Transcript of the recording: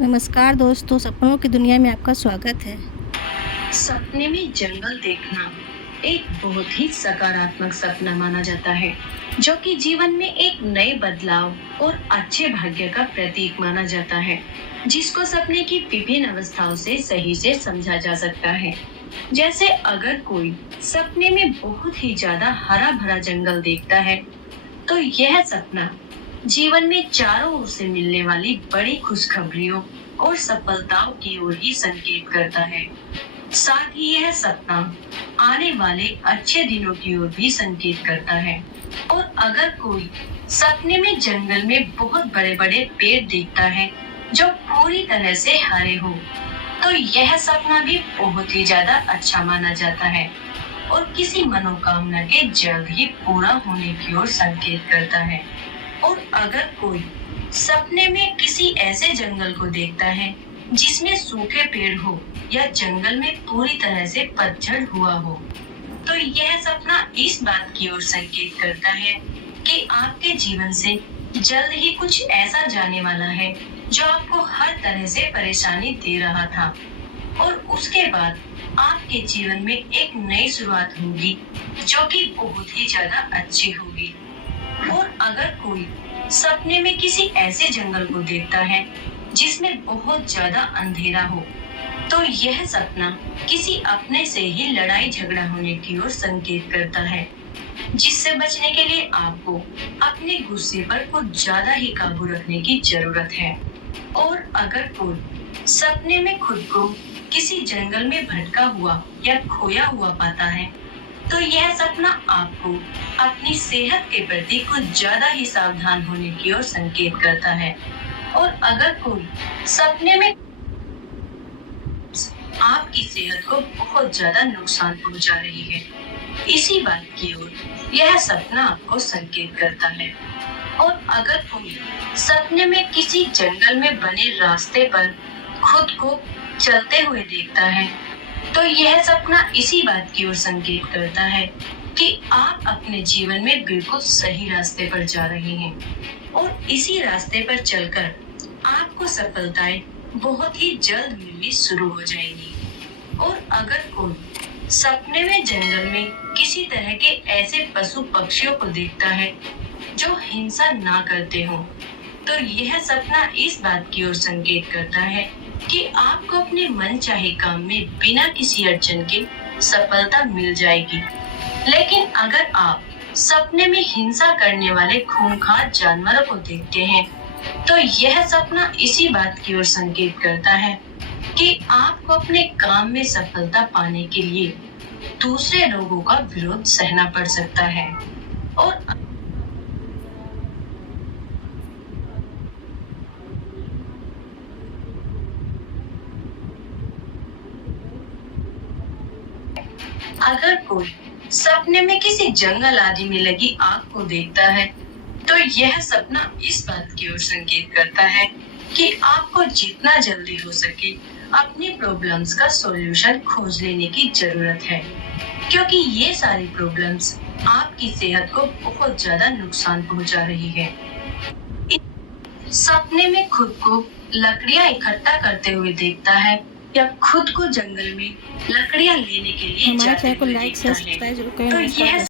नमस्कार दोस्तों, सपनों की दुनिया में आपका स्वागत है। सपने में जंगल देखना एक बहुत ही सकारात्मक सपना माना जाता है, जो कि जीवन में एक नए बदलाव और अच्छे भाग्य का प्रतीक माना जाता है, जिसको सपने की विभिन्न अवस्थाओं से सही से समझा जा सकता है। जैसे अगर कोई सपने में बहुत ही ज्यादा हरा भरा जंगल देखता है, तो यह सपना जीवन में चारों ओर से मिलने वाली बड़ी खुशखबरियों और सफलताओं की ओर ही संकेत करता है। साथ ही यह सपना आने वाले अच्छे दिनों की ओर भी संकेत करता है। और अगर कोई सपने में जंगल में बहुत बड़े बड़े पेड़ देखता है जो पूरी तरह से हरे हो, तो यह सपना भी बहुत ही ज्यादा अच्छा माना जाता है और किसी मनोकामना के जल्द ही पूरा होने की ओर संकेत करता है। और अगर कोई सपने में किसी ऐसे जंगल को देखता है जिसमें सूखे पेड़ हो या जंगल में पूरी तरह से पतझड़ हुआ हो, तो यह सपना इस बात की ओर संकेत करता है कि आपके जीवन से जल्द ही कुछ ऐसा जाने वाला है जो आपको हर तरह से परेशानी दे रहा था, और उसके बाद आपके जीवन में एक नई शुरुआत होगी जो कि बहुत ही ज्यादा अच्छी होगी। और अगर कोई सपने में किसी ऐसे जंगल को देखता है जिसमें बहुत ज्यादा अंधेरा हो, तो यह सपना किसी अपने से ही लड़ाई झगड़ा होने की ओर संकेत करता है, जिससे बचने के लिए आपको अपने गुस्से पर कुछ ज्यादा ही काबू रखने की जरूरत है। और अगर कोई सपने में खुद को किसी जंगल में भटका हुआ या खोया हुआ पाता है, तो यह सपना आपको अपनी सेहत के प्रति कुछ ज्यादा ही सावधान होने की ओर संकेत करता है। और अगर कोई सपने में आपकी सेहत को बहुत ज्यादा नुकसान पहुंचा रही है, इसी बात की ओर यह सपना आपको संकेत करता है। और अगर कोई सपने में किसी जंगल में बने रास्ते पर खुद को चलते हुए देखता है, तो यह सपना इसी बात की ओर संकेत करता है कि आप अपने जीवन में बिल्कुल सही रास्ते पर जा रहे हैं और इसी रास्ते पर चलकर आपको सफलताएं बहुत ही जल्द मिलनी शुरू हो जाएंगी। और अगर कोई सपने में जंगल में किसी तरह के ऐसे पशु पक्षियों को देखता है जो हिंसा ना करते हो, तो यह सपना इस बात की ओर संकेत करता है कि आपको अपने मन चाहे काम में बिना किसी अड़चन के सफलता मिल जाएगी। लेकिन अगर आप सपने में हिंसा करने वाले खूंखार जानवरों को देखते हैं, तो यह सपना इसी बात की ओर संकेत करता है कि आपको अपने काम में सफलता पाने के लिए दूसरे लोगों का विरोध सहना पड़ सकता है। और अगर कोई सपने में किसी जंगल आदि में लगी आग को देखता है, तो यह सपना इस बात की ओर संकेत करता है कि आपको जितना जल्दी हो सके अपनी प्रॉब्लम्स का सॉल्यूशन खोज लेने की जरूरत है, क्योंकि ये सारी प्रॉब्लम्स आपकी सेहत को बहुत ज्यादा नुकसान पहुंचा रही है। सपने में खुद को लकड़ियां इकट्ठा करते हुए देखता है या खुद को जंगल में लकड़ियां लेने के लिए हमारे जाते चैनल को हुए लाइक देखता है, सब्सक्राइब जरूर करें। तो नमस्कार यह दोस्तों।